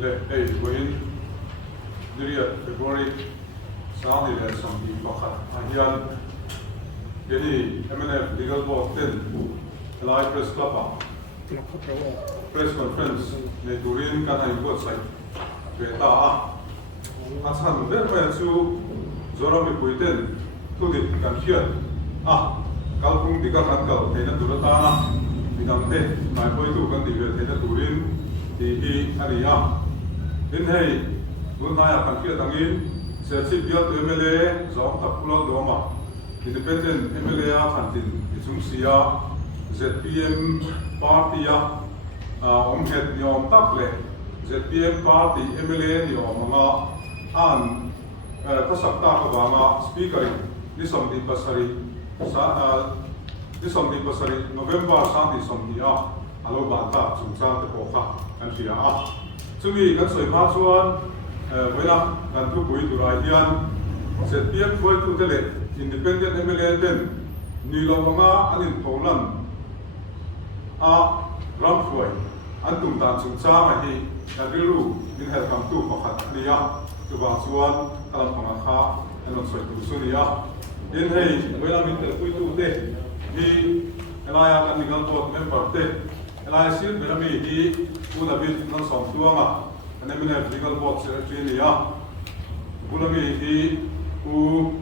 le ei koin diria February sang ni le som di pakhat a hian yani MNF legal board ten live press club press conference le durin kan hai board sai beta a chan ver pa chu zoram mi puiten tu dit kan hian kalpung dikar kan kal theina durata na bidang te mai poi tu kan divel theina durin ti hi ania din hei dunaya kan hian angin serchi biat MLA zom tapulak doma independent MLA khantin ichung sia ZPM party omhet niom tak le ZPM party MLA niom nga an kasakta ka banga speaker ni somdi pasari Disom di pasari November sang di somdia alo banta chungchang te pokha an sia chumi kan soi ma chuan wena kan tu pui durai hian ZPM foi tu tele independent MLA ten ni lo nga anin tholan ram foi an tum tan chungchang hi na biru min hel kam tu pakhat nia tu ba chuan kalam panga kha an soi tu sunia in hei wela min tel pui tu te hi elaya kan legal board member te elaya sil berami hi una bit nan som tuanga an MNF legal board secretary nia bulami hi u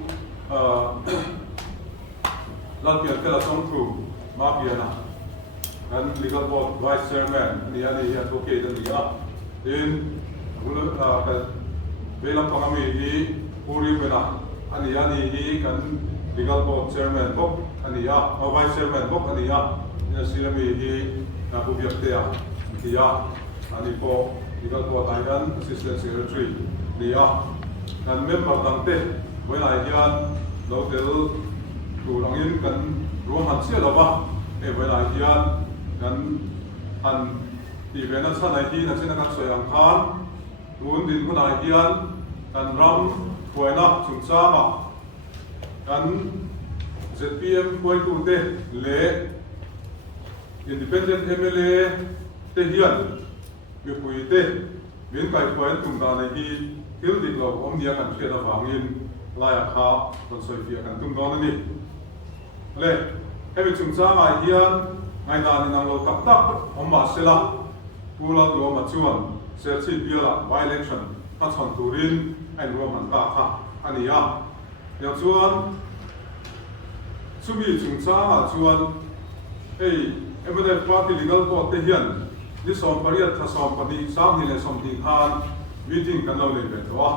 latpia kala song tu ma piana kan legal board vice chairman nia ni advocate nia in bulama ka wela pangami hi puri bena ani hi kan legal board chairman bok ania vice chairman bok ania ina silami hi na bubiaktea dia ani po legal board aidan assistant secretary dia kan member dangte wela hian local turangin kan roman sia lawa wela hian kan an event sanai hi na sina kan soyang khan run din hunai hian kan ram poina chungchama kan ZPM point tu te le independent MLA te hian mi pui te min kai point tum da nei hi til dik lo om dia kan khia da wangin laya kha kon soi fia kan tum don ni le hemi chungchama hian ngai da ni nang lo tak tak om ma sela pula do ma chuan serchi biala by election ta chon turin anh ro man ta kha ania ya chuan chumi chungcha chuan ei MNF party legal board te hian ni som pariat tha som pani sang hi le som ti khan meeting kan lo le ve to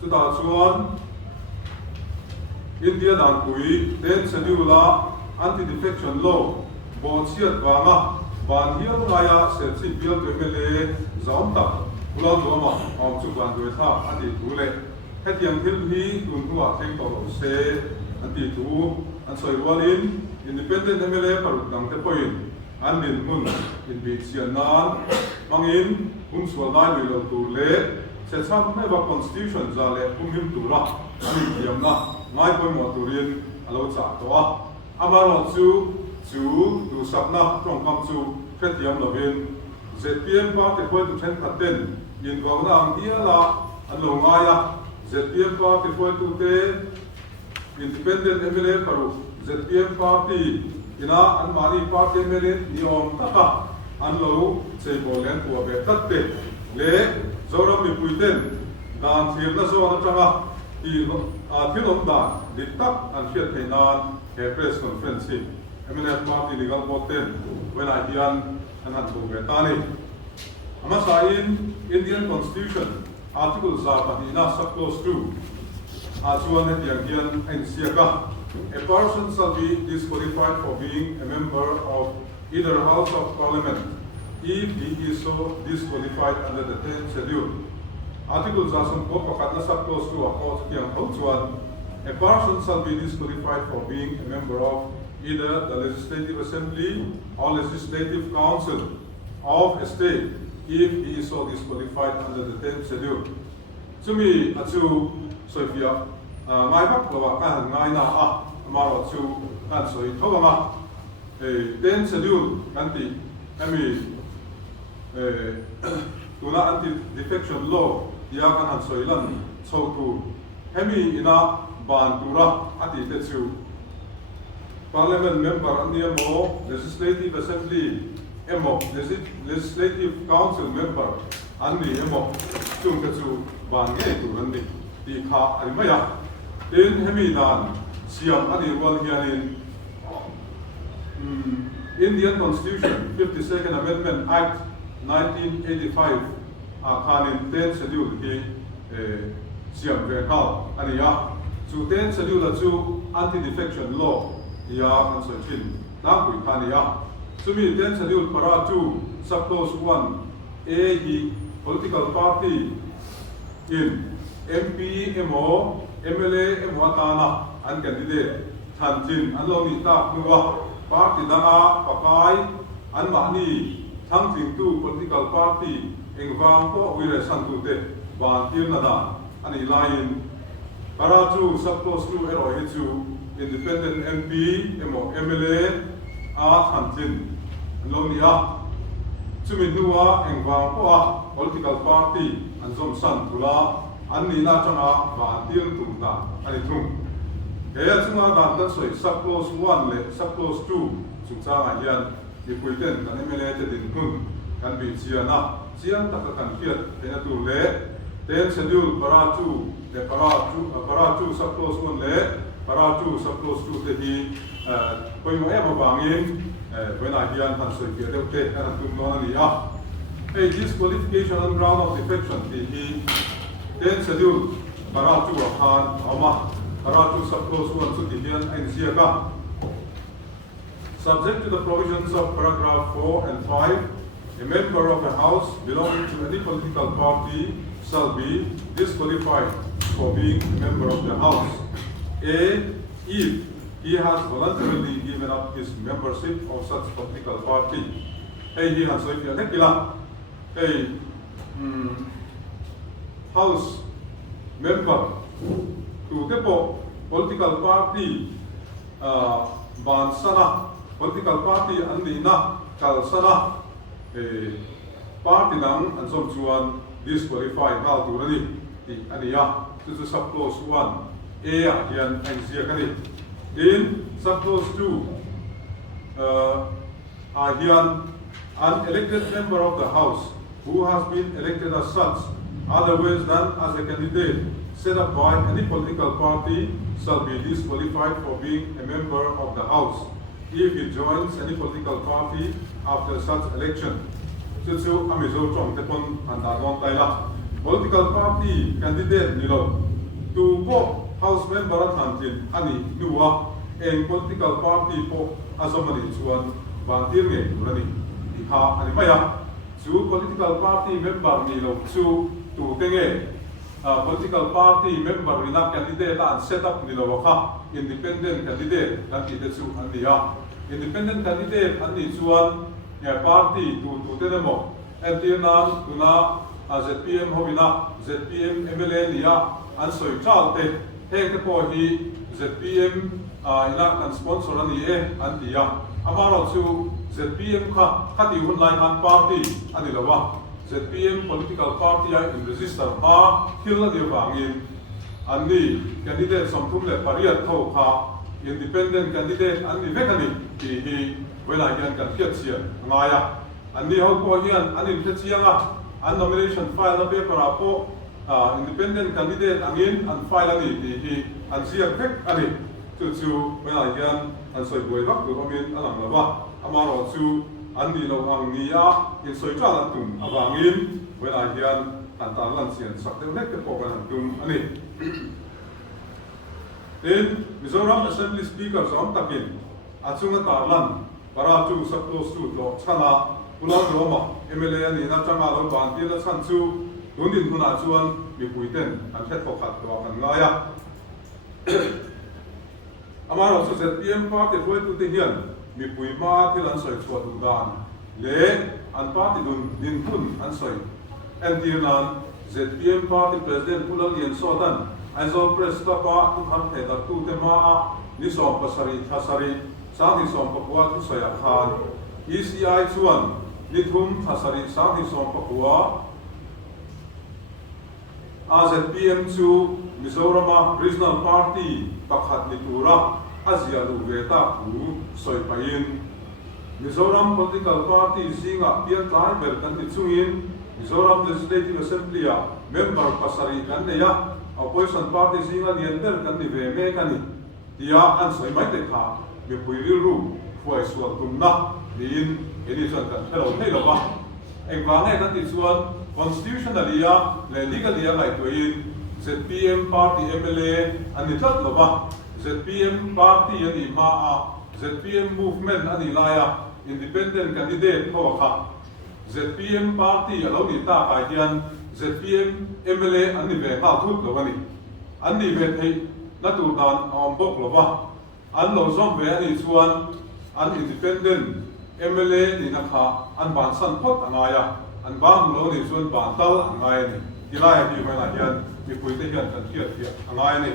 chu ta chuan India dan pui ten schedule anti defection law board siat wanga ban hian laya serchi bial MLA zom tak ulan doma om chu ban do tha ati thule hetiang thil hi tun huwa theng to se ati thu an soi walin independent MLA parut dang te point an din mun in bi sianan mangin hun sual dai mi lo tu le se cham me ba constitution za le him tu ra ani diam na ngai poi mo turin alo cha to amaro chu tu sapna trong kam chu hetiam lovin ZPM party point to ten paten in gona ang dia la an lo ngaya ZPM party point to te independent MLA paru ZPM party ina an mani party MLA niom taka an lo sei bolen ko be tatte le zoram mi puiten dan thir na zo na changa i thilom da ditak an hiat theinan he press conference MLA party legal board ten when I hian an han bu be tani ama sain Indian constitution article zapati na subclause 2 chuan hetiang hian ein siaka a person shall be disqualified for being a member of either house of parliament if he is so disqualified under the 10th schedule article zasam ko pakat na subclause 2 ako tiang ho chuan a person shall be disqualified for being a member of either the legislative assembly or legislative council of a state if he is so disqualified under the 10th schedule. Chumi achu soifia mai bak lawa kan ngai na amaro chu kan soi thawanga 10th schedule kan ti ami tuna anti defection law ya kan han soilan choutu hemi ina ban tura ati te chu parliament member and emo legislative assembly emo legislative council member and emo chung te chu ban nge tu an ni ti kha ani maya ten hemi dan siam ani wal hianin Indian Constitution 52nd Amendment Act 1985 khanin 10 schedule hi siam ve khal ani ya chu 10 schedule chu anti defection law ya kan so chin na kui khani ya chumi 10 schedule para chu subclause 1 a hi political party in MP mo MLA mo atana an candidate than chin an lo ni ta nuwa party danga pakai an ma ni thang thing tu political party engwang ko wire san tu te ban tir na da ani line para chu subclause 2 ero hi chu independent MP mo MLA a than chin an lo ni a chumi nuwa engwang ko a political party an zom san tula an ni na changa ban tir tum ta ani thum Kaya chunga dan tan soi subclause 1 le subclause 2 chung changa hian ni puiten kan MLA te din kun kan bi chiana chian tak kan kiat tena tu le ten schedule para 2 le para 2 subclause 1 le para 2 subclause 2 te hi koi mo em bangin when I hian han soi ke de te kan tu no ni a hey disqualification on ground of defection te hi ten schedule para 2 khan ama Paratu subclause 1 to Indian and Siaga. Subject to the provisions of paragraph 4 and 5, a member of the House belonging to any political party shall be disqualified for being a member of the House. A. If he has voluntarily given up his membership of such political party. Hey, he has said, hey, House member to the political party ban sana political party andi na kal sana party nang an som chuan disqualify hal tu rani ti ania to the subclause 1 a hian an sia kani in subclause 2 hian an elected member of the House who has been elected as such otherwise than as a candidate set up by any political party shall be disqualified for being a member of the House if he joins any political party after such election. So, Amizo Chong Tepon and Dagon Taila. Political party candidate Nilo to go House member at Hantin, Ani, Nuwa, and political party for Azomani Chuan, Bantirne, Rani, Iha, Animaya, to political party member Nilo, to Tenge. Political party member ina candidate and set up nilawaka independent candidate nanti desu andiya independent candidate andi chuan party to tenemo antina tuna ZPM hobina ZPM MLA niya an soi chalte he te po hi ZPM ina kan sponsor ani andiya amaro chu ZPM khati hun lai han party anilawa ZPM political party in register hilla de wangin andi candidate somthum le pariat tho kha independent candidate andi vekani ki hi wela hian kan fiat sia ngaya andi ho ko hian ani fiat an nomination file na paper apo independent candidate angin an file ani ki hi an sia vek ani chu wela hian an soi boi vak du amin alang lawa amaro chu Andi lo ang niya in soi chalan tum awangin when I hian antalan sian sakte nek po kan tum ani in Mizoram Assembly Speaker Sam Takin achunga tarlan para chu subclause 2 lo chana pulang roma MLA ani na changa lo ban ti la chan chu tunin huna chuan mi puiten an thet ko khat lo kan ngaya amaro so ZPM party foi tu te hian mi pui ma thil an soi chhuat du dan le an party dun din kun an soi an tirnan ZPM party president pulang yen sodan an zo press ta pa tu ham the da tu te ma ni som pasari thasari sa ni som pakwa tu soya khan ECI chuan ni thum thasari sa ni som pakwa ZPM chu Mizoram Regional Party pakhat ni tura azia lu veta ku soi pain Mizoram Political Party zinga pian tlai bel kan ti chungin Mizoram Legislative Assembly member pasari kan neya opposition party zinga lian ber kan ni ve me kan ni tia an soi mai te kha mi puiril ru fuai sual tumna din edition kan hello hello ba engwangai kan ti chuan constitutionally le legally ngai tuin ZPM party MLA ani tlat lova ZPM party ani ma ZPM movement ani laya independent candidate ho kha ZPM party alo ni ta kai hian ZPM MLA ani ve ta thut lovani ani ve thei na tu dan om bok lova an lo zom ve ani chuan an independent MLA ni na kha an ban san phot anaya an bang lo ni chuan ban tal angai ni tilai hi mai na hian mi pui te hian kan thiat hi angai ni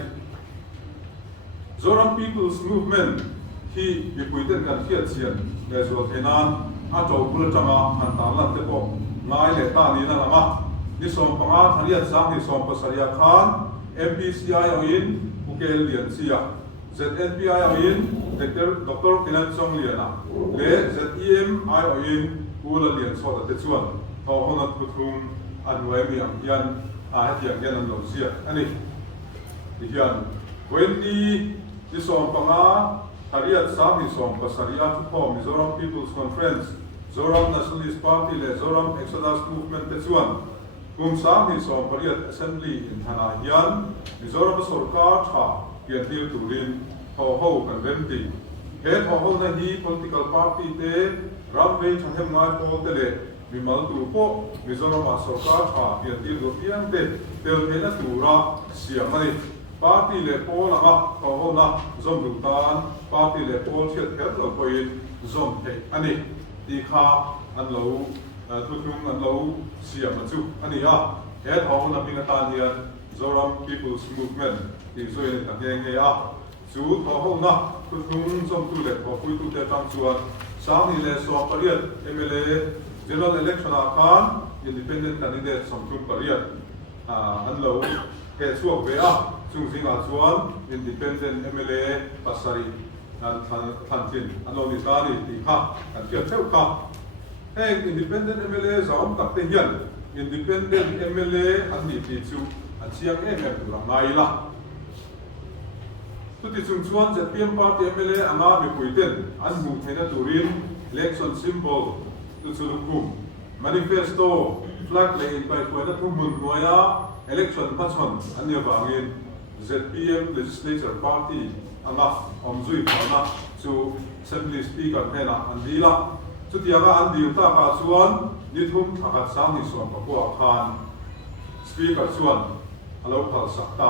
Zoram People's Movement hi mi pui te kan thiat chian le zo thenan a to bul tanga an ta lam te po ngai le ta ni na lama ni som panga thariat sang ni som pasaria khan MPCI in ukel lian sia ZNPI in Dr. Kinan Song liana le ZEM in ula lian so ta te chuan to hona puthum an wai mi am hian a hian gen an lo sia ani hian when di som panga thariat sang ni som pasaria to Mizoram People's Conference Zoram Nationalist Party le Zoram Exodus Movement te chuan kum sang ni som pariat assembly in thana hian Mizoram sarkar tha kian tir turin ho kan remti he ho na hi political party te ramve thahem ngai po te le bimal tu po Mizoram sarkar tha kian tir do pian te tel he na tura siamani party le pol anga ho na zom du tan party le pol chiat het lo poi zom te ani di kha an lo tutung an lo siam chu ani ya he ho na pinga tan hian Zoram People's Movement ti zoi ni ta nge ya chu ho na tutung zom tu le ho pui tu te tang chuan sang ni le so pariat MLA general election kan independent candidate som tu pariat an lo he chuak ve chung singa chuan independent MLA pasari an than tin an lo ni ta ni ti kha kan kiat theu kha he independent MLA zaom tak te hian independent MLA an ni ti chu an chiang tu ngai la tu ti chung chuan ZPM party MLA anga mi puiten an mu thena turin election symbol tu chu kum manifesto flag le in bai koina tu mun moya election pachon an ya wangin ZPM legislature party anga omzui pana chu assembly speaker phena an dila chu tianga an diu ta ka chuan ni thum thakat sang ni som pa khan speaker chuan alo phal sakta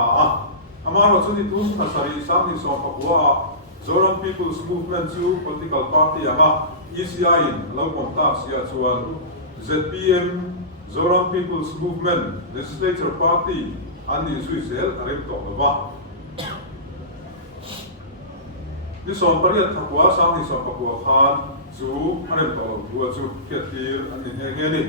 amaro chu ni thum thasari sang ni som pa Zoram People's Movement chu political party anga ECI in alo pomta sia chuan ZPM Zoram People's Movement legislature party an ni sui sel arem to wa ni som pariat thakwa sang ni som pa khan chu arem to bua chu khetir an ni nge ni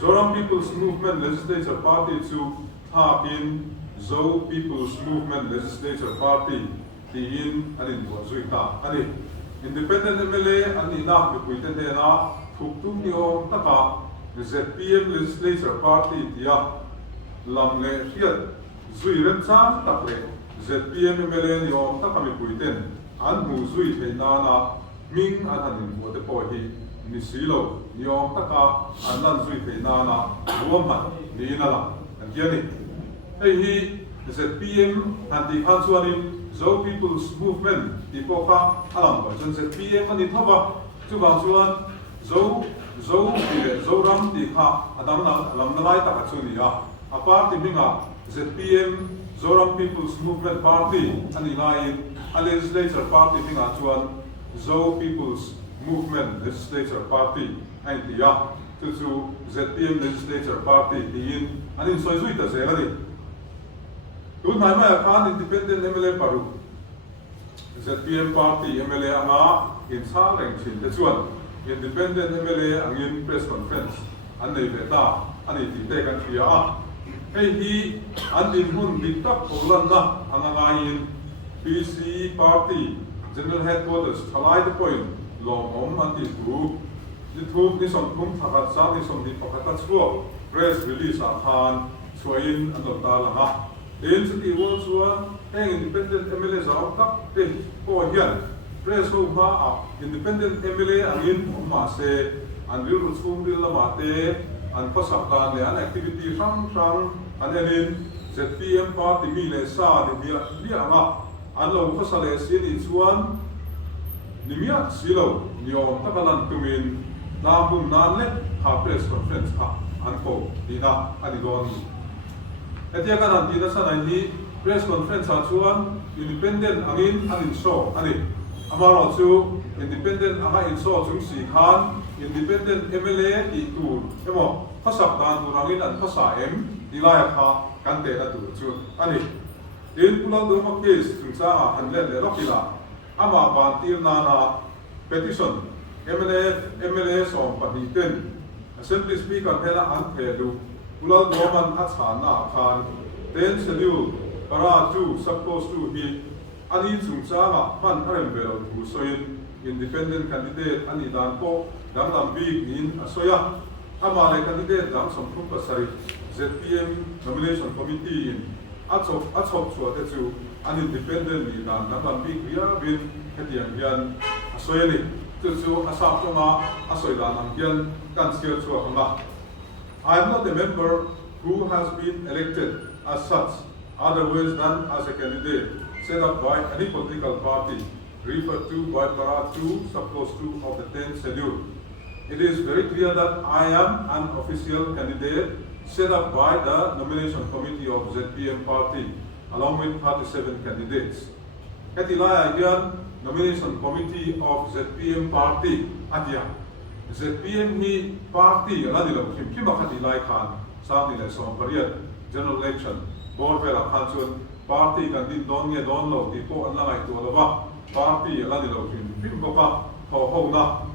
Zoram People's Movement legislature party chu thakin Zo People's Movement legislature party tin anin bo zuita ani independent MLA ani na pe puiten de na thuktum ni om taka ZPM legislature party tia lam le hiat zui rem chan takle ZPM MLA ni om taka mi puiten an mu zui the na na ming an anin bo te po hi ni silo ni om taka an lan zui the na na ruam han ni na la an kiani hey hi ZPM nanti khan chuanin Zo People's Movement di poka alam ba jan ZPM ani thawa chu ba chuan zo di Zoram di kha adam na alam na lai ta ka chu ni a party minga ZPM Zoram People's Movement party ani lai a legislature party minga chuan Zo People's Movement legislature party ai ti ya chu ZPM legislature party din ani soi zui ta zela ni tu mai mai khan independent MLA paru ZPM party MLA anga in sa leng chin te chuan independent MLA angin press conference an nei beta ani ti te kan thia hei hi an in hun dik tak polan na angangain PC party general headquarters thalai the point lom om an ti tu ni thu ni som thum thakat sa ni som ni pakata chuo press release a khan chuain an lo ta langa in city wall chuan heng independent MLA zaw tak te ko hian press ho ma a independent MLA angin ma se an bil chum bil lama te an pasak dan le an activity sang an enin ZPM party mi le sa ni dia anga an lo pasale sin in chuan nimia silo niom takalan tumin na bum nan le ha press conference ha an ko dina ani don etia kan dina sa ni press conference a chuan independent angin anin so ani amaro chu independent anga in so chung si khan independent MLA ti tu emo pasak dan turangin an pasa dilaya kha kan te na tu chu ani in pulang do ma case chung sa an le lokila ama ban tir na petition MLA som paniten assembly speaker hela an thedu pulang do man atha na khan ten schedule para 2 supposed to be ani chung sa man arem bel tu soin independent candidate ani dan po dang lam big in asoya ama le candidate dang som thuk pasari ZPM nomination committee in achok chua te chu an independent ni dan dang lam big ria bin hetiang hian asoya ni chu chu asa tonga asoi dan ang hian kan sia chua anga I am not a member who has been elected as such otherwise than as a candidate set up by any political party referred to by para 2 subclause 2 of the 10th schedule. It is very clear that I am an official candidate set up by the nomination committee of ZPM party along with 37 candidates. Katilaya yan nomination committee of ZPM party atia. ZPM ni party aladilo kim katilay khan sa nila sa general election board vela khanchun party kan din don nge don lo ti po an langai tu lawa party ala ni lo kim ko ka ho na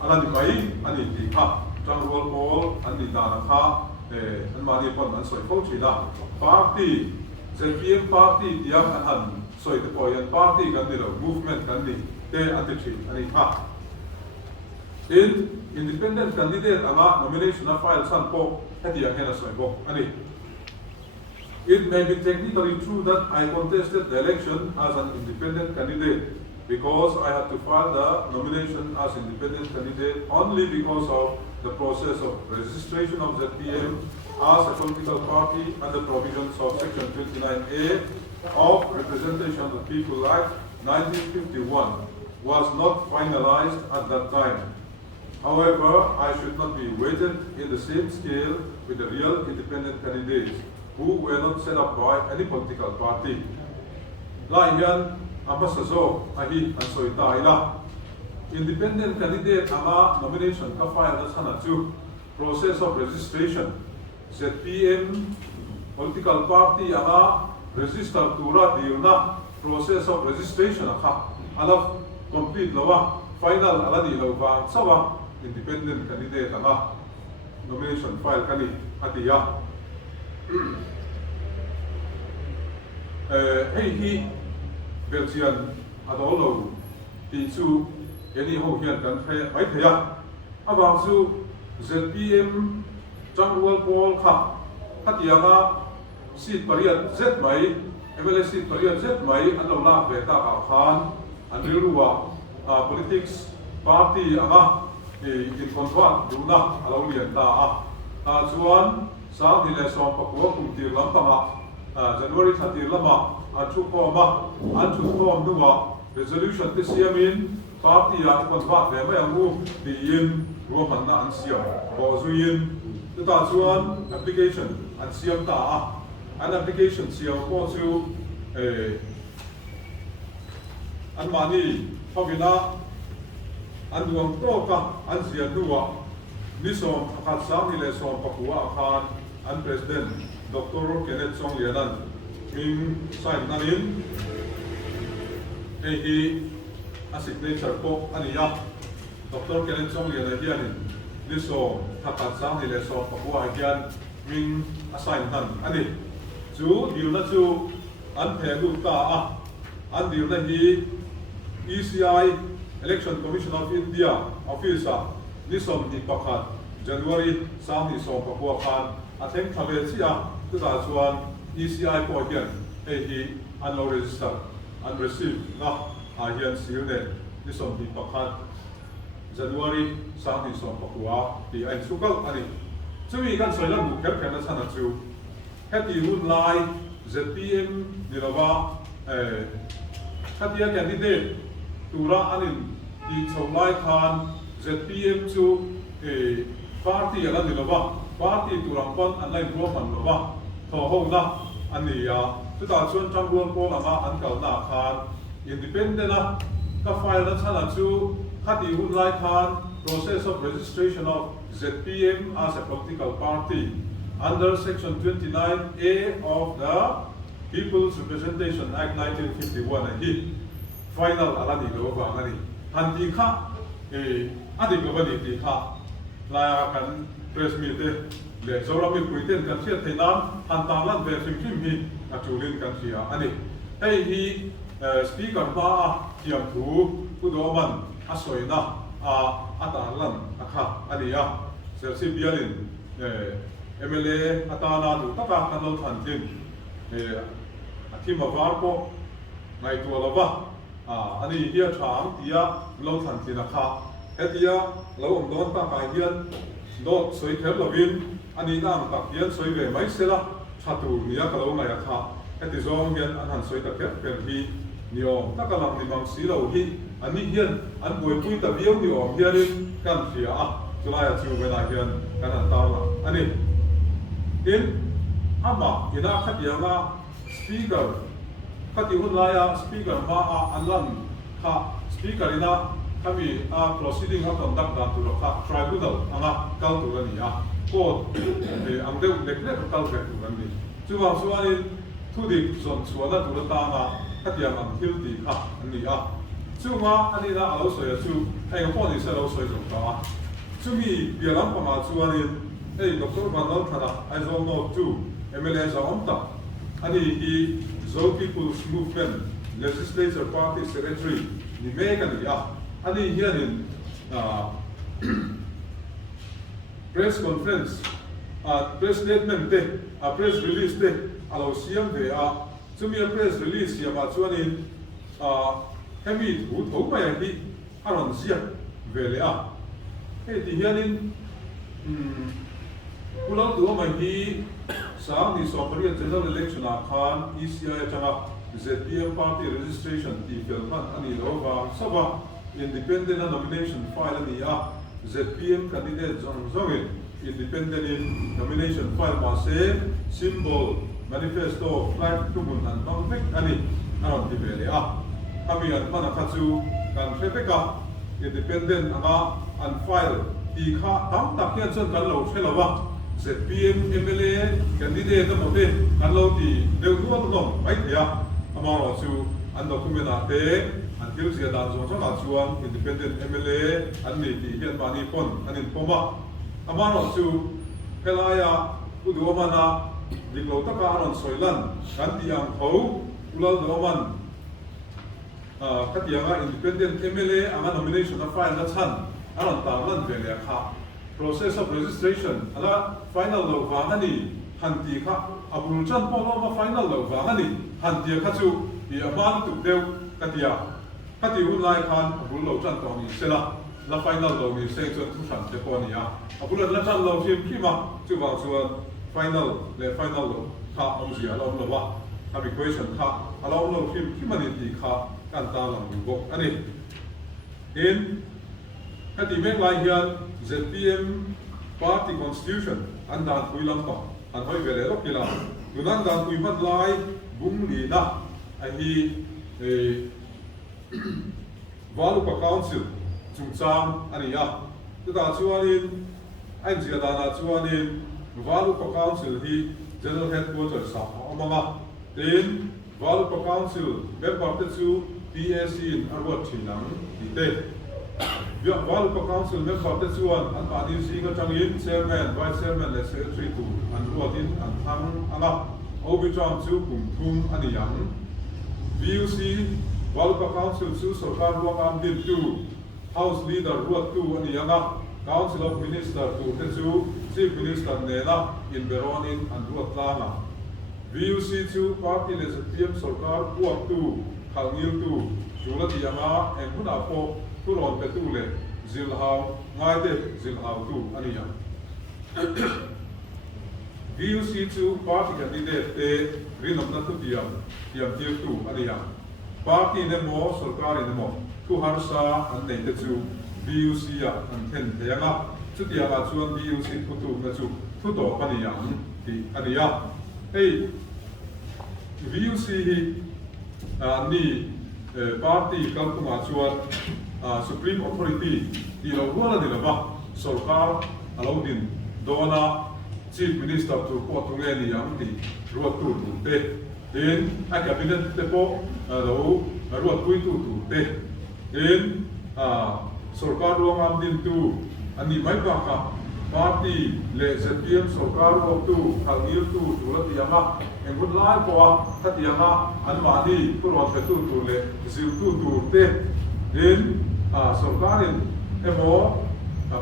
ala ni mai ani ti kha jang roll all ani da na kha an ma ni pon an soi ko chi la party ZPM party diam an han soi te po yan party kan ni lo movement kan ni te ati ani kha in independent candidate anga nomination na file san po heti ang hena soi bo ani. It may be technically true that I contested the election as an independent candidate because I had to file the nomination as independent candidate only because of the process of registration of ZPM as a political party under provisions of Section 29A of Representation of the People Act 1951 was not finalized at that time. However, I should not be weighted in the same scale with the real independent candidates who were not set up by any political party. La yan abasazo ahi ansoita ila. Independent candidate ama nomination ka file na sana chu process of registration. ZPM political party ama register tura dirna process of registration ka alaf complete lawa final aladi lawa sawa independent candidate ama nomination file kani atiya. Hey hi Belgian adolo ti chu yani ho hian kan thai mai thaya awang chu ZPM Jangwal Paul kha hatianga seat pariat z mai MLA seat pariat z mai anlo la ve ta ka khan anriruwa politics party anga in contract duna alo lian ta chuan sa dile som pakwa kum tir lampanga January 30 lama chu poma chu pom nuwa resolution this year mean party at contract ve mai amu di in roman na an siam bo zuin ta chuan application an siam ta an application siam ko chu an mani pawina an duang to ka an siam nuwa ni som khat sa ni le som pakwa khan an president Dr. Kenneth Song Lianan min sign nanin a signature po aniya Dr. Kenneth Song Lianan hianin ni so khat sa ni le som pakwa hian min assign han ani chu deal na chu an phe lu ta a an deal na hi ECI Election Commission of India office a nisom ni pakhat January sam ni som pakwa khan a theng thave chia tu da chuan ECI po hian hi an lo register an receive na a hian sil ne nisom ni pakhat January sam ni som pakwa ti ai sukal ani chumi kan soilam bu khel khel na chana chu heti hun lai ZPM nilawa khatia candidate tura anin di chawlai khan ZPM chu party ala nilawa party turang pon anlai ro man lawa tho ho na ania chuta chuan tangruan pol anga an kal na khan independent na ka file na chana chu khati hun lai khan process of registration of ZPM as a political party under section 29A of the People's Representation Act 1951 hi final alani lo ba ngani hanti kha adik lo bani ti kha la kan press meet le zora mi puiten kan sia thainan han ta lan ve sim kim hi atulin kan sia ani hei hi speaker ba tiam thu ku do man asoina ata lan akha ani ya sersi bialin MLA atana du taka kan lo than tin athima var po ngai tu lova ani dia thang tia lo than tin akha hetia lo om don ta ka hian dot soi thel lovin ani nam tak hian soi ve mai sela thatu nia ka lo ngai akha heti zong hian an han soi ta ke per hi niom takalam ni mang si lo hi ani hian an boi pui ta viau ni om hianin kan thia chulaya chu ve na hian kan an ta la ani in ama ina khatianga speaker khati hunlaya speaker ma anlan kha speaker ina kami proceeding of conduct da tu kha tribunal anga kal tu ni court angdeu declare kal ve tu ni chuwa suanin thudi zon chuana tu ta na khatianga thil ti kha ni chunga ani na alo soya chu ai ko ni sa lo soi zo ta chumi bialam pa ma chuanin Dr. Vanal Thana, I don't know too, MLAs are on top. And he Zo People's Movement, Legislature Party Secretary, the Megan, and he here in press conference, press statement, a press release, allow CM they are to me a press release here, but one Hemi would hope I did around Sia, very are. Hey, the hearing. Pulau dua mahi sang di Somalia General Election akan ECI changa ZPM Party Registration di Filman ani lova saba independent nomination file ni ZPM candidate zongin independent nomination file mase symbol manifesto flag tumun an nongvek ani aron di bele kami an mana khachu kan rebeka independent anga an file di kha tam takyan chan kan lo thelawa ZPM MLA candidate na mote kan lo di deu duan no mai thia amaro chu an document ate an til sia dan zo changa chuan independent MLA an ni ti hian mani pon anin poma amaro chu pelaya udu mana diklo taka aron soilan kan ti ang ho ulal doman katianga independent MLA anga nomination na file na chan aron tawlan vele kha process of registration ala final lo wangani hanti kha abul chan polo ma final lo wangani hanti kha chu bi aman tu deu katia kati hun lai khan abul lo chan to ni sela la final lo ni se chu tu san te ko ni abul la chan lo sim ki ma chu wa chuan final le final lo kha om sia lo wa abi question kha alo lo sim ki mani ti kha kan ta lo bo ani in kati mek lai hian ZPM Party Constitution an dan pui lam pa an hoi vele lo kila tunan dan pui mat lai bung li na hi Valupa Council chung chang ani tu da chuanin ai zia dana chuanin Valupa Council hi general headquarters sa amanga tin Valupa Council member te chu PSC in arwat thinang ti te Walupa Council member te chuan an ani singa changin chairman, vice chairman le secretary tu an ruatin an thang anga obi cham chu kum thum ani yang VUC Walupa Council chu sarkar ruang am din tu House leader ruat tu ani yanga Council of Minister tu te chu Chief Minister nena in Beronin an ruat langa VUC chu party le SPM sarkar ruat tu khalngil tu chulati yanga enguna po turon pe tu le zilhau ngai de zilhau tu ani yang VUC chu party candidate te rinom na tu diam tir tu ani yang party ne mo sarkar ne mo tu harsa an nei te chu VUC ya an then te yanga chu dia ga chuan VUC tu tu na chu tu do ani yang ti ani ya ei VUC hi ni party kalpuma chuan Supreme Authority di lo wala ni lama sarkar alodin dona Chief Minister tu ko tunge ni yang ti ruat tu te in a cabinet te po lo ruat tu te in sarkar ruang am din tu ani mai pa ka party le ZPM sarkar ruang tu khalngil tu chulat yama engud lai po khat yama an mani tu ruat tu le zil tu te in sarkarin emo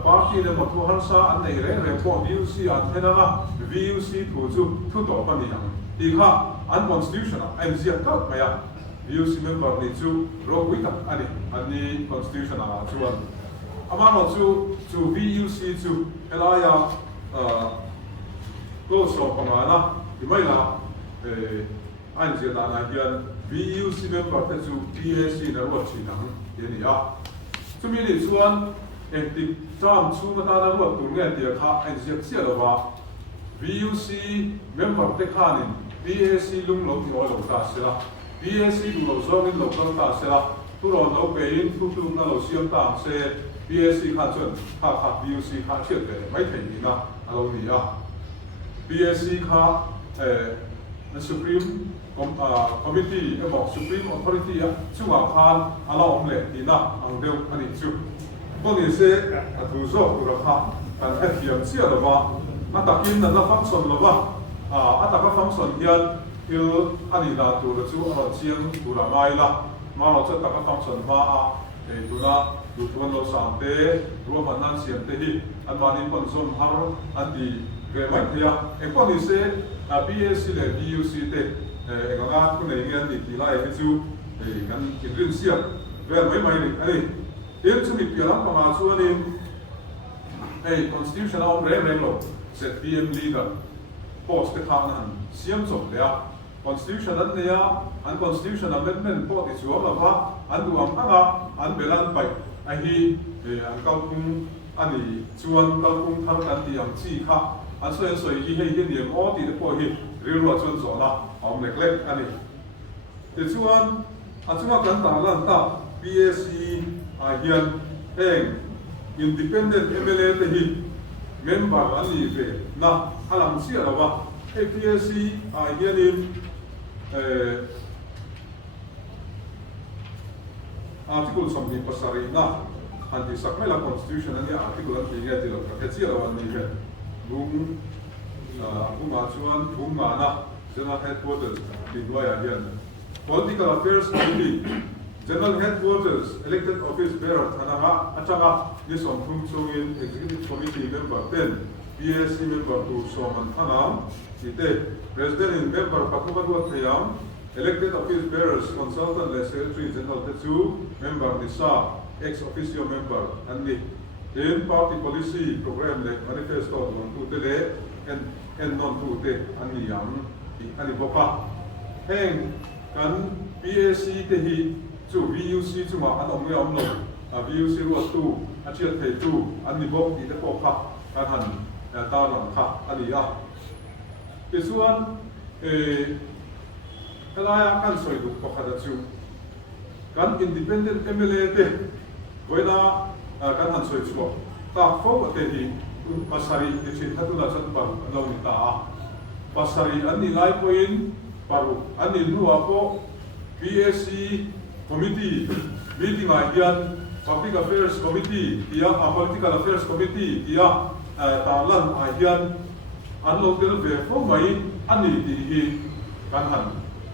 party ne motho hansa an nei re po VUC an thenanga VUC thu chu thu to pani yang ti kha unconstitutional an zia ka maya VUC member ni chu ro wita ani constitutional chuan ama no chu VUC chu elaya ko so pangana imaila an zia da na hian VUC member te chu PAC na ro chi nang yani ya chumi ni chuan engti cham chunga ta na ro tu nge dia kha an zia sia lo wa VUC member te khanin PAC lung lo ti lo ta sila PAC lung lo zong in lo ta sila tu ro lo pe in tu na lo siam ta se PAC kha chun kha VUC kha chiat de mai thei ni na alo ni ya PAC kha Supreme Committee about Supreme Authority chunga khan ala omle ina ang deu ani chu boni se atu zo ura kha kan hathiam sia lawa atakin na function lawa ataka function hian il ani da tu chu ro chiang ura mai la ma lo cha taka function ma tuna du tuan lo sam te roma nan siam te hi an mani pon som har an di ve mai thia e boni se PAC le VUC te enganga ku nei ngan ni ti lai chu kan kin sia ver mai ni ani il chu mi pialam pa ma chu ani constitutional rem lo set PM leader post te khan han siam chok le constitutional ne ya an constitutional amendment po ti chu la ba an du am anga an belan pai a hi an kau kum ani chuan kau kum thar kan ti am chi kha an so hi hei ni mo ti de po hi rilwa chun zo na om neglect ani te chuan achunga kan ta lan ta PAC hian eng independent MLA te hi member ani ve na alam sia lawa PAC hian in article something pasari na anti sakmela constitution ani article an ti ti lo ka sia lawa ni ve lung bunga chuan bunga na general headquarters Bidwaya hian political affairs committee general headquarters elected office bearer thanaga achaga ni som thum chungin executive committee member 10 PAC member tu soman thangam ite president in member pakumadwa thayam elected office bearers consultant le secretary general techu member nisa ex officio member anni in party policy program le manifesto on tu tele and non tu te ani yang ani boka heng kan PAC te hi chu VUC chu ma an om lo VUC ro tu a chiat thei tu ani bok ti te po kha kan han ta lan kha ani ya ti chuan kalaya kan soi du ko khada chu kan independent MLA te voina kan han soi chu ta fo te hi pasari ti chin thatu la chan par lo ni ta pasari ani lai point paru ani nuwa po PAC committee meeting hian Public Affairs Committee kia Political Affairs Committee kia talan ahian an local ve fo mai ani ti hi kan han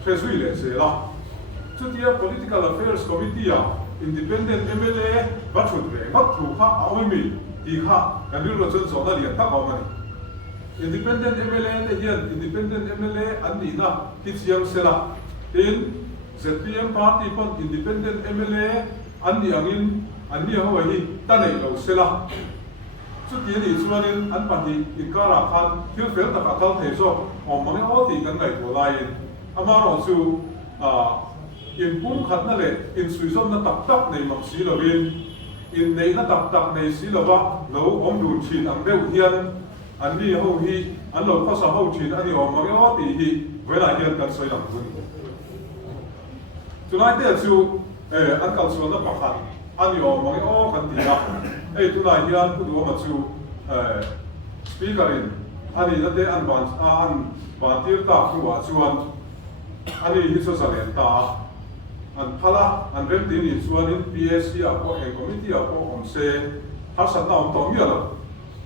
khesui le se la chutia Political Affairs Committee independent MLA bathut ve mat thu kha awimi ti kha kanil ro chon zona lian ta awmani independent MLA te hian independent MLA an ni na ki chiang sela in ZPM party pon independent MLA an ni angin an ni ho hi ta nei lo sela chu ti ni chuanin an pati ikara khan thil fel ta ka thal thei zo om mane o ti kan ngai ko lain amaro chu in pum khat na le in suizom na tak tak nei mak si lovin in nei na tak tak nei si lova lo om du chin ang deu hian an ni ho hi an lo khasa ho chin ani om mane o ti hi vela hian kan soi lam hun tonight there chu an kal chuan na pakhat ani om mane o kan ti la tonight hian ku du ma chu speaker in ani na te an ban tir ta ku wa chuan ani hi so sa le ta an phala an rem tin in chuan in PSC a ko committee a ko om se har sat na om to mi ala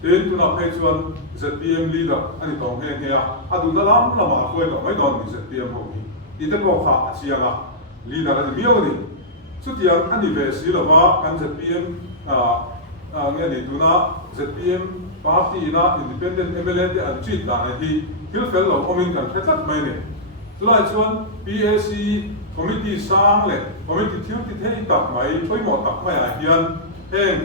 ten tu na phei chuan ZPM leader ani tong he he adu na lam lama ko to mai don ZPM ho hi ite ko kha achianga leader ani miyo ni chutiang ani ve si lawa kan ZPM nge ni tu na ZPM party na independent MLA te an chit da hi hil fel lo omin kan khatat mai ne tulai chuan PSC committee sang le committee thiu ti thei tak mai thoi mo tak mai a hian heng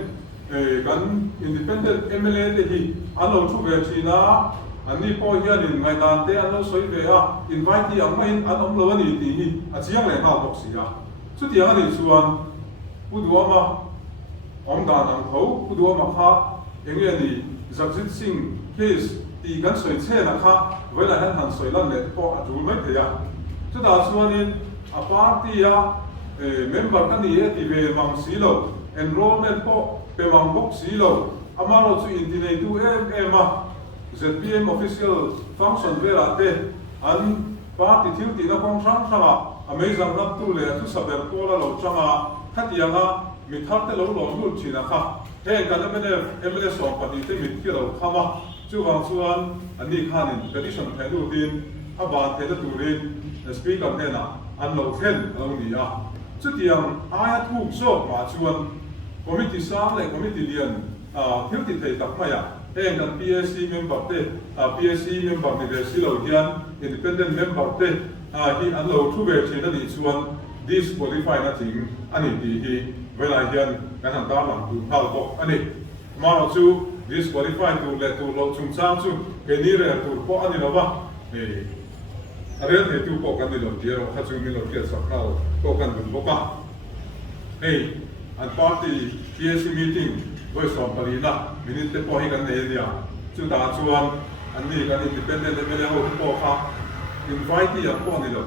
kan independent MLA te hi an lo thu ve china an ni po hian in ngai dan te an lo soi ve a invite ang mai an om lo ani ti hi a chiang le na bok sia chu ti ang ni chuan puduama om dan ang ho puduama kha engye ni Jagjit Singh case ti kan soi che na kha vela han soi lan le po a du mai te ya chu da chuanin a party member kan ni ti ve mang silo enrollment po pe mang bok silo amaro chu indinei tu ma ZPM official function vera te an party thiu ti na kong sang sanga amazing lap tu le tu saber ko la lo changa khatianga mi thar te lo lo lu china kha he kan MLA so party te mi ki lo khama chu wang chuan ani khanin petition thelu tin a ban the tu rin speaker te na an lo then lo ni a chu tiang aya thu so ma chuan committee sang le committee lian thiu ti thei tak maya he kan PSC member te PSC member ni le silo hian independent member te hi an lo thu ve china ni chuan disqualify na ting ani ti hi vela hian kan han ta lang tu thal bok ani maro chu disqualify tu le tu lo chung chang chu ke ni re tu po ani lo ba are he tu po kan ni lo ti ro kha chu mi lo ti sa khao ko kan bu boka an party PSC meeting voi som parina minute po hi kan nei nia chu da chuan an ni kan independent MLA ho po kha invite ya po ni lo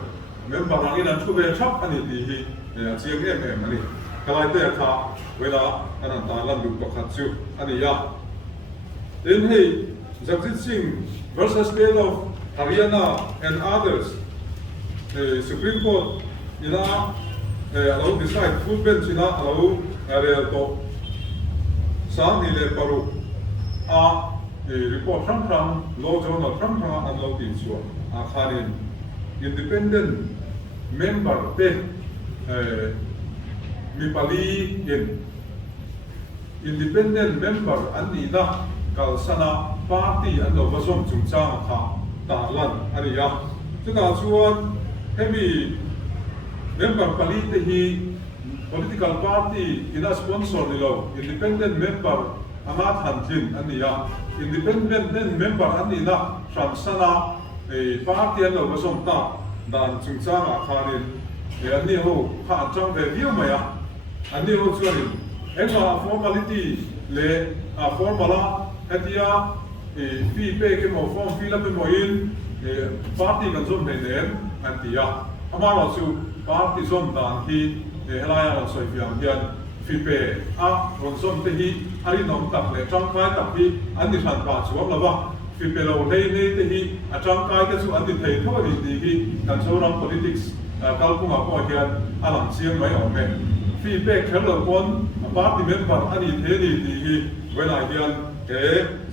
member ang ina thu ve chap ani ti hi chiang em ani kalai te kha vela an ta lan du ko khat chu ani ya then hey Jagjit Singh versus state of Haryana and others Supreme Court ina allow decide full bench ina allow area to sang ni le paru report from law journal from an law tin chu kharin independent member te mi pali in independent member an ni na kal sana party an lo vasom chung cha kha ta lan ani ya chu da chuan hemi member pali te hi political party ina sponsor ni lo independent member ama thantin ani ya independent member an ni na from sana party an lo vasom ta dan chung cha khanin an ni ho kha chang ve view maya an ni ho chuan enga formality le formula hatia fee pay ke mo form fill up mo in party kan zum nei nem antia amaro chu party zum dan hi helaya la soi fiang hian fee pay ron zum te hi ari nom tak le chang khai tak hi an ni than pa chuam lawa fee pay lo nei nei te hi a chang khai ke chu an ni thei tho ni ti hi kan so ram politics kalpunga ko hian alang chiang mai ome feedback khel lo kon party member ani theni ti when I hear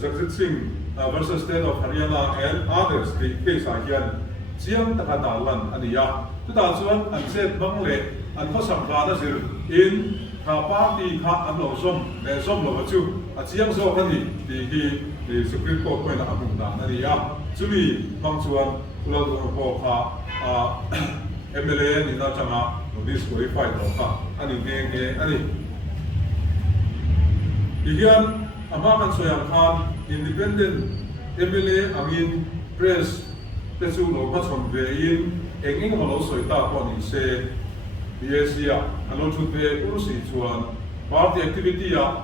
Jagsit Singh versus State of Haryana and others the case I hear chiang takadalan aniya tu ta chuan an set bang le an ko samra na sir in ha party kha an lo som lo chu a chiang so khani the Supreme Court point amung da aniya chumi mang chuan lo ko kha MLA ni na changa disqualified lo kha ani nge ani Ihian amakan soyang khan independent MLA angin press tesu lo machon vein engeng lo soita ko ni se BSia alo chutve urusi chuan party activity ya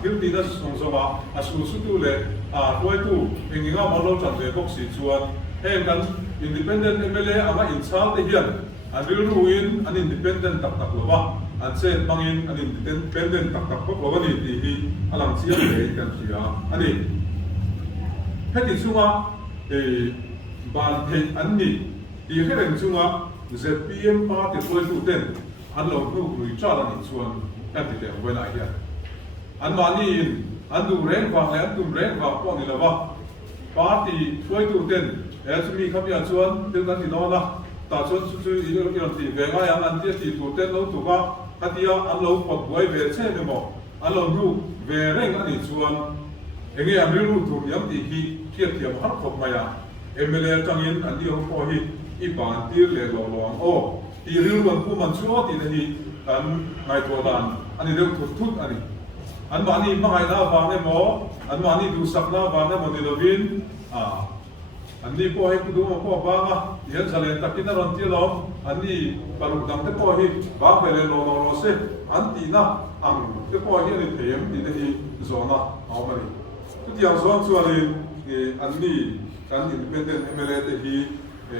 guilty na songsowa asu sutu le koi tu enginga malo chanve boxi chuan he kan independent MLA ama insal te hian adil ruin an independent tak lo ba an se mangin an independent tak ko ni ti alang chiang le kan sia ani heti chunga ban the an ni ti heren chunga ZPM party foi tu ten an lo nu lui cha la ni chuan kan ti te when I hear an mani an du ren wa le an du ren wa ko ni la ba party foi tu ten as mi khamia chuan til kan ti no la ta chuan chu iron ti ve nga yang an ti tu ten lo tu ba katia an lo pot boy ve che me mo an lo nu ve reng ani chuan enge amiru tu yam ti hi kiat tiam har khop maya MLA tangin an di ho ko hi I ban tir le lo long o ti ril wan pu man chu ti na hi an ngai to dan ani de thut ani an mani mangai na wa me mo an mani du sak na wa me mo ni lovin Ani po ay kudu mo po ba yan sa lenta kinaron ti lo ani parug dang te po hi ba pele lo se anti na ang te po hi ni them ti hi zona awmari ti ang zona chu ali ani kan independent MLA te hi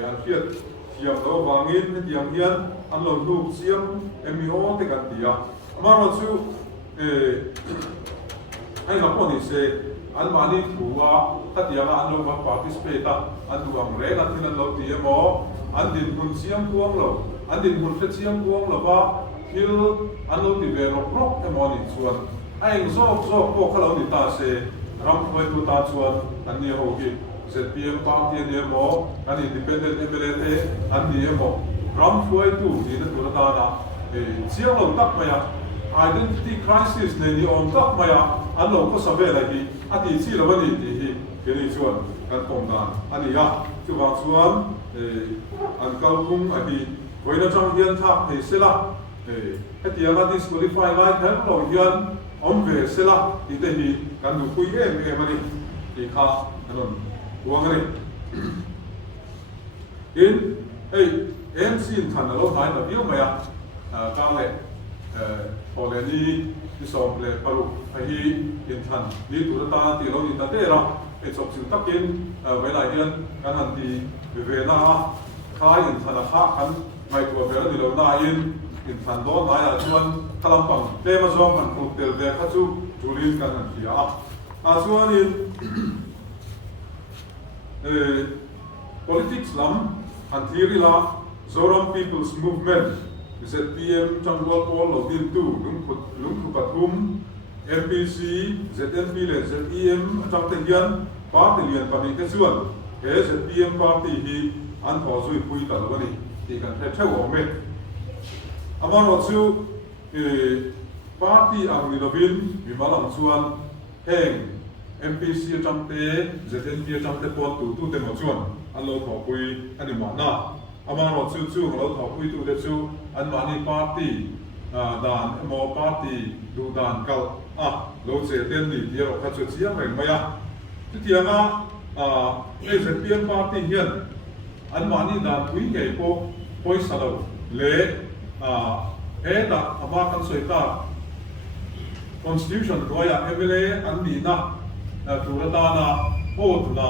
an fiat siam do wangin ti ang hian an lo lu siam MO te kan ti ya amaro chu ai na po ni se an mani thuwa tatianga an lo participate an du ang re na tin an lo ti mo an din kun siam kuang lo an din kun fe siam kuang lo ba hil an lo ti ve ro prok e mo ni chuan ai zo ko khalo ni ta se ram khoi tu ta chuan an ni ho ki ZPM party ni mo an independent MLA te an ni mo ram khoi tu ni na tu ta na chiang lo tak maya identity crisis ne ni on tak maya an lo ko sabe la hi ati chi lo ni ti hi keni chuan kan tom dan ani ya chu wa chuan an kal kum a hi koina chang hian thak he sela heti anga disqualify lai kan lo hian on ve sela ti te hi kan du pui em ani ti kha anon wang ani in MC in than lo hai na biu maya ka le ole ni som le paru hi in than ni tu ta ti lo ni ta te ra e chok chu takin ve lai hian kan han ti ve na khai in than kha kan mai tu ve ni lo na in than do na ya chuan kalampang te ma zom man ku tel ve kha chu turin kan han ti a chuan in politics lam han thiri la Zoram People's Movement ZPM Changgol Paul Login 2 Lungkhu Pathum MPC ZNP le ZEM Changtengian Party lian pami ke chuan he ZPM party hi an tho zui pui ta lo ni ti kan the theu ome amaro chu party ang ni lovin bimalang chuan heng MPC Changte ZNP Changte Paul tu te mo chuan an lo tho pui ani ma na amaro chu lo tho pui tu de chu an mani party dan mo party du dan kal lo che ten ni dia ro kha chu chiang reng maya ti tianga ZPM party hian an mani dan pui nge po poi salo le he da ama kan soita constitution roya MLA an ni na turata na vote na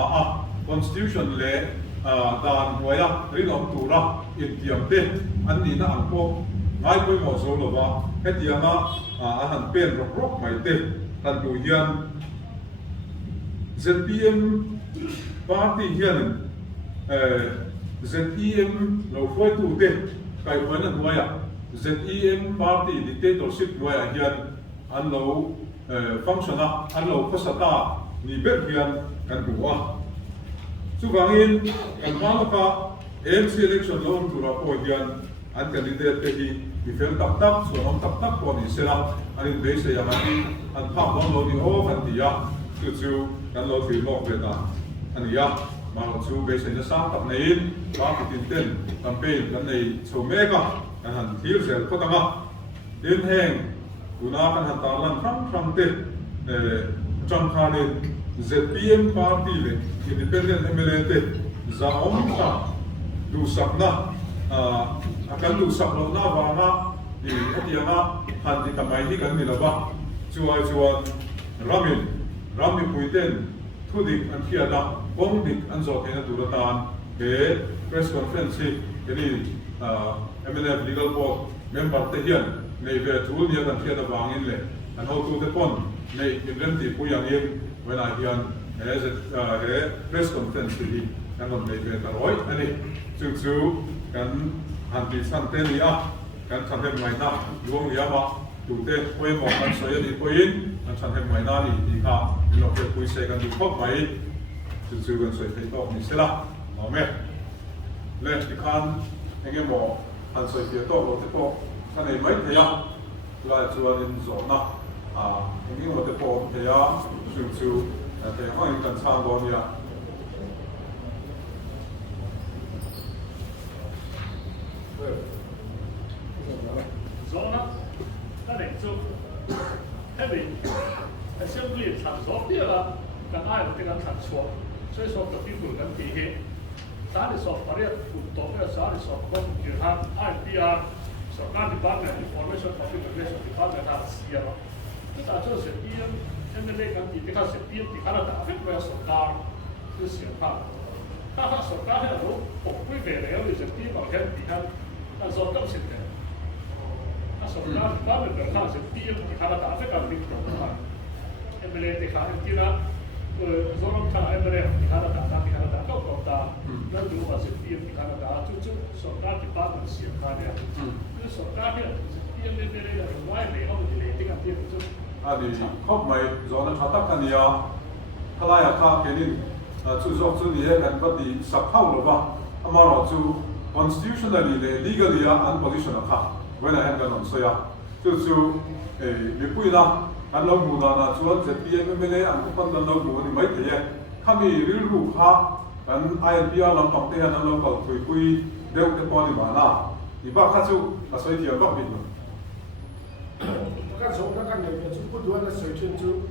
constitution le dan roya rin om tura intiam te an ni na ang po ngai poi mo zo lo ba he tianga han pen rok mai te tan du hian ZPM party hian ZPM lo foi tu te kai poi na nuaya ZEM party dictatorship nuai a hian an lo function a an lo khosata ni ber hian kan buwa chu wangin kan malaka ANC election lo tura po hian an candidate te hi bifel tak tak so nom tak tak po ni sela an be se yang an phak lo ni o kan dia chu kan lo thil lok ve ta an ya ma lo chu be se na sang tak nei ba ki tin ten campaign kan nei so mega kan han thil sel ko tanga din heng una kan han ta lan phang te cham khane ZPM party le independent MLA te za om ta du sakna akan du saklo na wa na di atianga han di kamai hi kan ni lawa chuan rami puiten thudik an khiada bongdik an zo kena duratan be press conference ni MNF legal board member te hian nei ve thul ni an khiada wangin le an ho tu te pon nei inventi puyang yin when I hear as a press conference hi kan on nei ve ta roi ani chu kan han bi san te ni a kan chan hem mai na luang ya ma tu te poi mo kan so ya ni poin kan chan hem mai na ni di kha lo ke pui se kan du khop mai chu kan so te to ni sela ma me le ti khan enge mo han so ti to lo te po kan nei mai te ya la chuan in zo na enge mo te po te ya chu te hang kan chang bo ni ya Zona,那你就，Heavy，相对场所啲啦，咁挨唔啲咁場所，所以說特別會咁地氣，啥啲所發啲活動咧，啥啲所講住下 IPR，所講啲班嘅 information configuration 啲班嘅他試啊嘛，即係做成啲MLA咁啲比較成啲啲可能打飛佢有所講，啲想法，他所講係好復歸嘅嚟，有啲成啲話嘅啲係，但所講成嘅。所以那们本上是第一，你看到打这个领导的话 ，MLA 你看见了，所以看 MLA 你看到打，你看到打够够打，那如果是第一，你看到打就所打的八分是他的，那所打的是第一 MLA 的外围后面的这个第一就。你khóc mày rồi nó thắt tắc anh ya, thay lại khác cái này, chú dọc chú đi cái bất đi sắp thâu rồi ba, mà rồi chú constitutionally legally an position khác. When I am going to say, so the Puina, and no Mudana, so that the MLA and Panda no money might be come real roof ha, and IPR long top there and local to we dealt upon Imana. The Bakasu, a society of Bobby. That's all I can do. To put one search to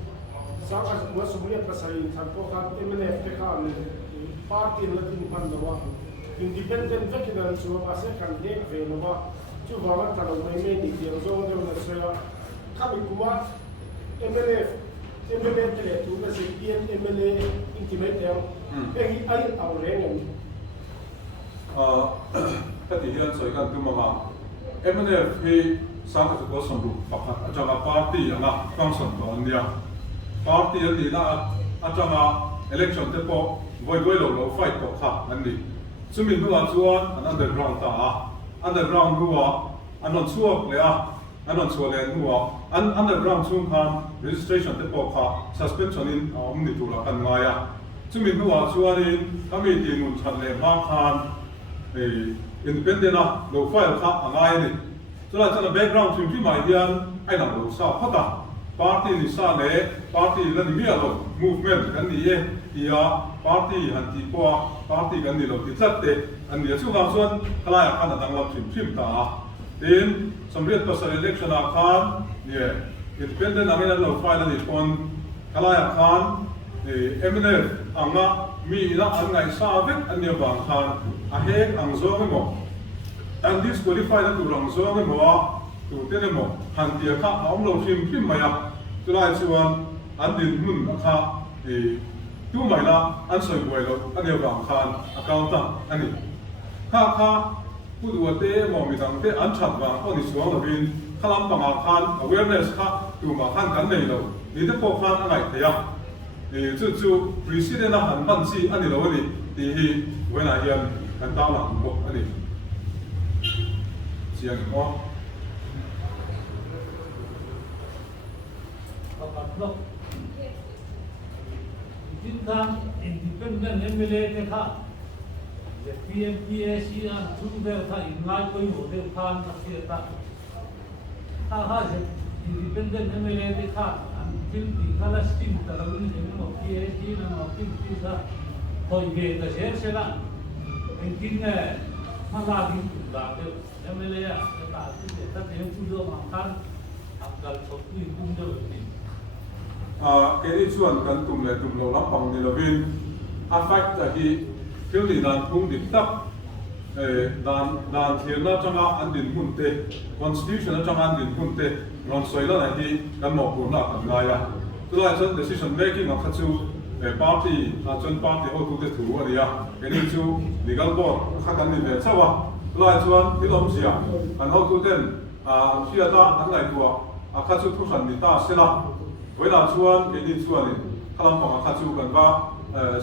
some was we have Pasai, Tampoka, MLA, party Latin Pandawa, independent documents who are second day available. Chú vào mắt thằng này mấy địa điểm rồi nhưng mà xoay là các bị cúm á MLA thì là chú là sự kiện MLA intimate theo cái ai ao rèn này cái gì hiện xảy ra từ mà MLA thì sáng cái có sản phẩm bạc hạt cho là party là công sản đó nha party thì là cho là election thế po voi lâu fight có khác anh đi chú mình cũng là chuan anh underground ta underground huwa anon chuak le anon chuale huwa underground chung khan registration te po kha suspension in ni tura kan ngaya chumin huwa chuanin committee mun chan le ma khan independent low file kha angai ni chula background chung ki mai hian ai nam lo sa phata party ni sa le party la ni mi alo movement kan ni e ia party han ti po party kan ni lo ti tlatteอันนี้ช่วงส่วนขลายอาคารต่างๆเราพิมพ์ตาดินสำเร็จภาษา election อาคารเนี่ยindependent นั่นเราไฟล์นี่คนขลายอาคารMNF อังว่ามีนักอันไหนทราบอันนี้บางครั้งอาเหตุอังโซ่ไม่หมดอัน disqualify นั่นตัวอังโซ่ไม่หมดตัวเต้นหมดหันเดียข้าเอาเราพิมพ์มาอย่างจุฬาชวนอันดินมุ่งข้าตัวใหม่ละอันสวยกว่าเราอันนี้บางครั้ง accountant อันนี้ข้าผู้ดูเต้มองมีดังเต้อันชัดว่าคนที่สวมระบินข้าล้ำปังอาคาร awareness ข้าดูมาขั้นกันในเรานี่จะพบขั้นอะไรเดียวจู่ president นะหันบัญชีอันนี้เราเนี่ยที่เวลาเรียนกันตามหลังหมดอันนี้เสียงอ๋อ Pakat Lok. Tingkang independent MLA ke kha. The PMPAC an Tunbel kha ingai koi model khan asiata. Ha independent MLA ke kha until the kala stim talawin emo PAC na makin pisa koi ge ta sela. Engkin malagin da MLA ya ta ta tem pudo makan akal sokui pundo ni. Cái đi chuan kan tum le tum lo lampang ni lovin affect hi fildi dan kum dik tak dan thirna changa an din mun te constitution changa an din mun te non soila na hi kan mo ko na kan ga ya tu la chon decision making of chu party a chon party ho tu te thu ania cái đi chu legal board kha kan ni le chawa tu la chuan ki lom sia an ho tu ten sia ta an lai tu a kha chu thu san ni ta sela với là chuan cái đi chuan này khám phá khá chu gần ba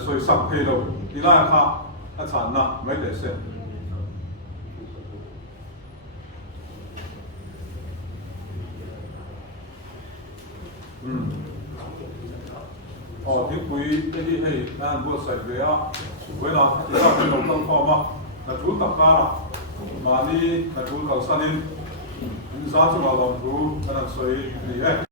soi sập hay đâu đi lại khá khá chán na mấy để xem thì quý cái đi hay anh vừa sạch về á với là cái là cái đồng tâm form á là chú tập ra mà đi là chú cầu san đi giá cho vào lòng chú anh soi đi hết